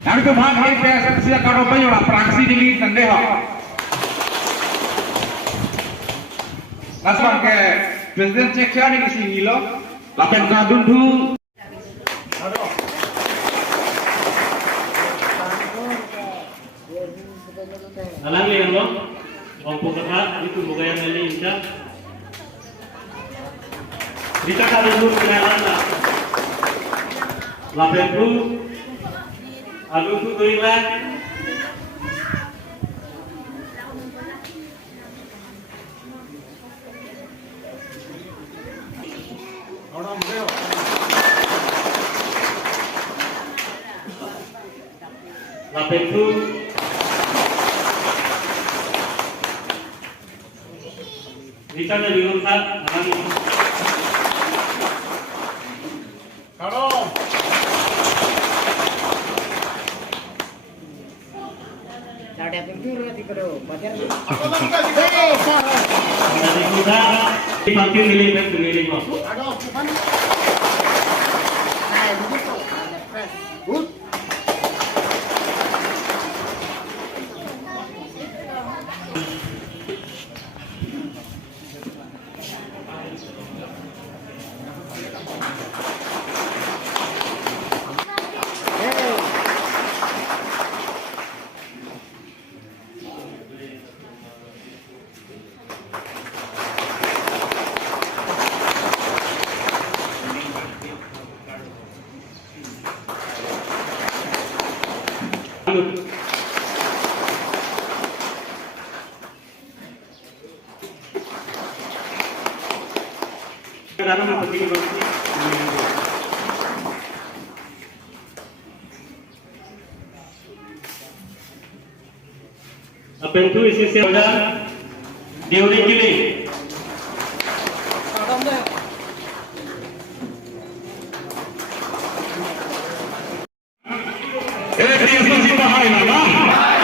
Yang itu mahal hari siya karo pa yung praksi dili tande ho. Naswan ke presiden cek siya ni kisi ngilo. Lapen ka dundu. Alang yang lo, mampu kerja itu bukan yang lain indah. Kita kalau dulu kenalan lah, lapen tu, alu tu tuilah. Lapen tu. Kita ada di rumah lagi. Kalau ada pintu di kado, bajar. ada di rumah, dipakai milik masuk. Aduh, bukan. Nah, begitu. Ada press. Good. Karena apa begini bang? Apa itu isi siapa? Diuri gini. Eh, dia sudah bahaya lah.